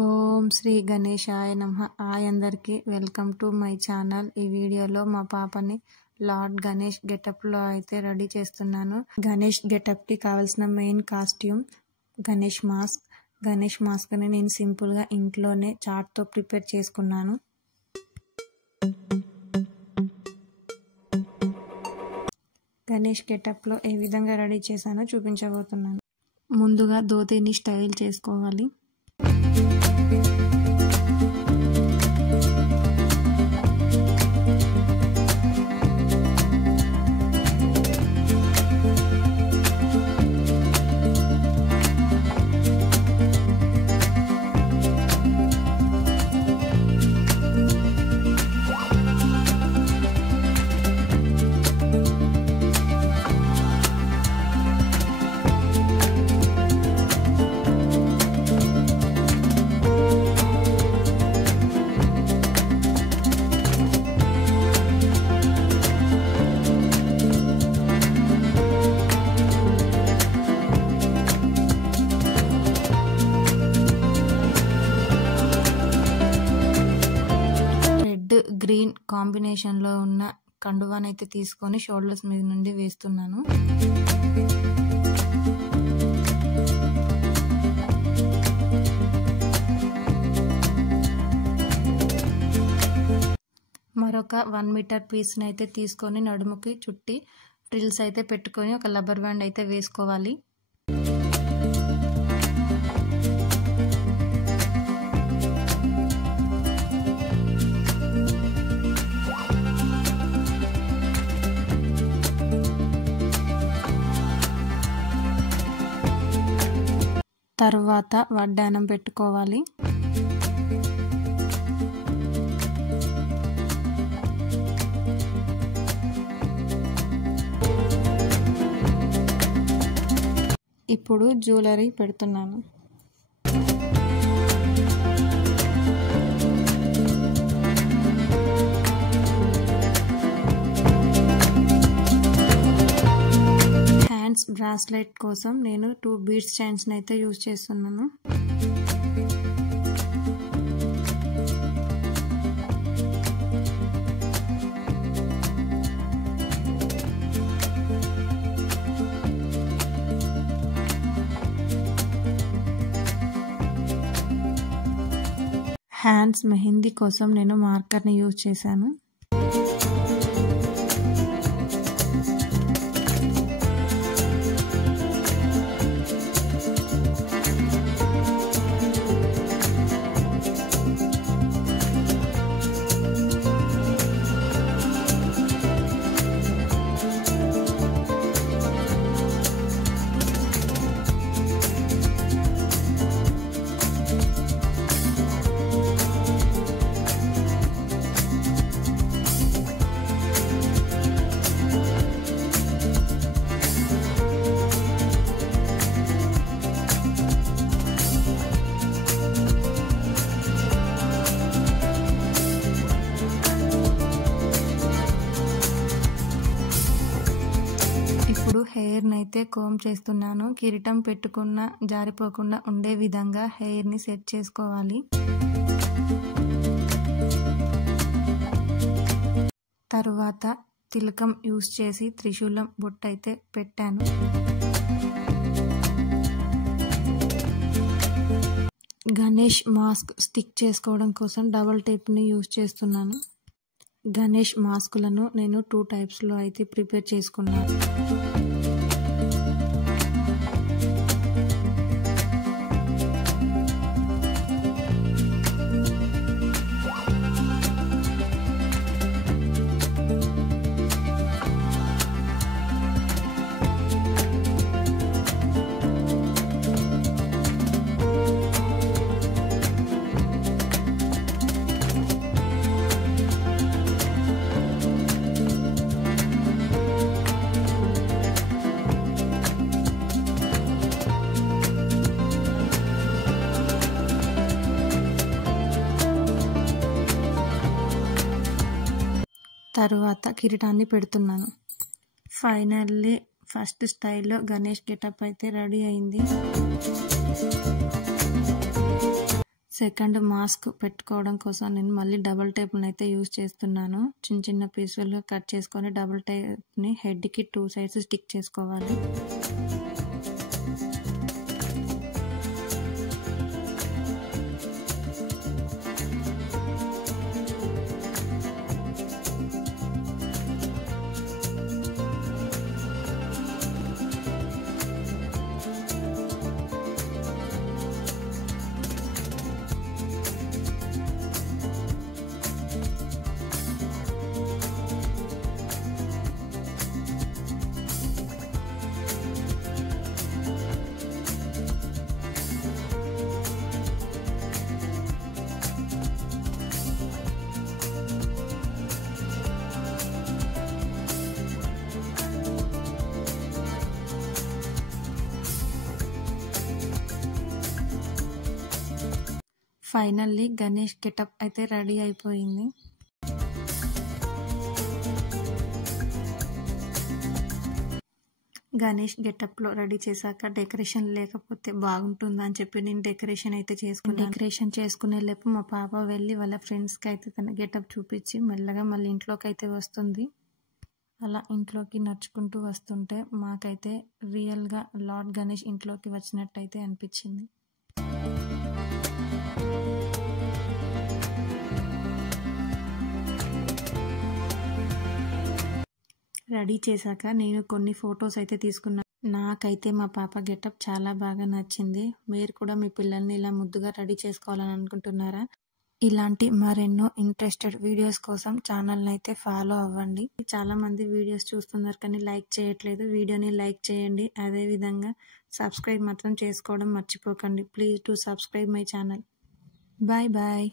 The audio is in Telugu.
ఓం శ్రీ గణేశాయ నమః. హాయ్ అందరికీ, వెల్కమ్ టు మై ఛానల్. ఈ వీడియోలో మా పాపని లార్డ్ గణేష్ గెటప్లో అయితే రెడీ చేస్తున్నాను. గణేష్ గెటప్కి కావాల్సిన main costume Ganesh mask. Ganesh మాస్క్ని నేను సింపుల్గా ఇంట్లోనే చార్ట్తో ప్రిపేర్ చేసుకున్నాను. గణేష్ గెటప్లో ఏ విధంగా రెడీ చేశానో చూపించబోతున్నాను. ముందుగా ధోతిని స్టైల్ చేసుకోవాలి. గ్రీన్ కాంబినేషన్లో ఉన్న కండువాని అయితే తీసుకొని షోల్డర్స్ మీద నుండి వేస్తున్నాను. మరొక 1 మీటర్ పీస్ని అయితే తీసుకొని నడుముకి చుట్టి ఫ్రిల్స్ అయితే పెట్టుకొని ఒక రబ్బర్ బ్యాండ్ అయితే వేసుకోవాలి. తర్వాత వడ్డానం పెట్టుకోవాలి. ఇప్పుడు జ్యువెలరీ పెడుతున్నాను. బ్రాస్లెట్ కోసం నేను 2 బీడ్స్ చైన్స్ అయితే యూజ్ చేస్తున్నాను. హ్యాండ్స్ మెహందీ కోసం నేను మార్కర్ని యూజ్ చేశాను. ఇప్పుడు హెయిర్ని అయితే కోమ్ చేస్తున్నాను. కిరీటం పెట్టుకున్న జారిపోకుండా ఉండే విధంగా హెయిర్ని సెట్ చేసుకోవాలి. తరువాత తిలకం యూజ్ చేసి త్రిశూలం బొట్టు అయితే పెట్టాను. గణేష్ మాస్క్ స్టిక్ చేసుకోవడం కోసం డబల్ టేప్ని యూజ్ చేస్తున్నాను. గణేష్ మాస్కులను నేను 2 టైప్స్లో అయితే ప్రిపేర్ చేసుకున్నాను. తరువాత కిరీటాన్ని పెడుతున్నాను. ఫైనల్లీ ఫస్ట్ స్టైల్లో గణేష్ గెటప్ అయితే రెడీ అయింది. సెకండ్ మాస్క్ పెట్టుకోవడం కోసం నేను మళ్ళీ డబుల్ టేప్ని అయితే యూజ్ చేస్తున్నాను. చిన్న చిన్న పీసులుగా కట్ చేసుకొని డబుల్ టేప్ని హెడ్కి 2 సైడ్స్ స్టిక్ చేసుకోవాలి. ఫైనల్లీ గణేష్ గెటప్ అయితే రెడీ అయిపోయింది. గణేష్ గెటప్లో రెడీ చేశాక డెకరేషన్ లేకపోతే బాగుంటుందా అని చెప్పి నేను డెకరేషన్ అయితే చేసుకున్నాను. డెకరేషన్ చేసుకునే లేపు మా పాప వెళ్ళి వాళ్ళ ఫ్రెండ్స్కి అయితే తన గెటప్ చూపించి మెల్లగా మళ్ళీ ఇంట్లోకి అయితే వస్తుంది. అలా ఇంట్లోకి నడుచుకుంటూ వస్తుంటే మాకైతే రియల్గా లార్డ్ గణేష్ ఇంట్లోకి వచ్చినట్టయితే అనిపించింది. రెడీ చేశాక నేను కొన్ని ఫొటోస్ అయితే తీసుకున్నాను. నాకైతే మా పాప గెటప్ చాలా బాగా నచ్చింది. మీరు కూడా మీ పిల్లల్ని ఇలా ముద్దుగా రెడీ చేసుకోవాలని అనుకుంటున్నారా? ఇలాంటి మరెన్నో ఇంట్రెస్టెడ్ వీడియోస్ కోసం ఛానల్ని అయితే ఫాలో అవ్వండి. చాలా మంది వీడియోస్ చూస్తున్నారు కానీ లైక్ చేయట్లేదు. వీడియోని లైక్ చేయండి. అదేవిధంగా సబ్స్క్రైబ్ మాత్రం చేసుకోవడం మర్చిపోకండి. Please to subscribe my channel. Bye bye.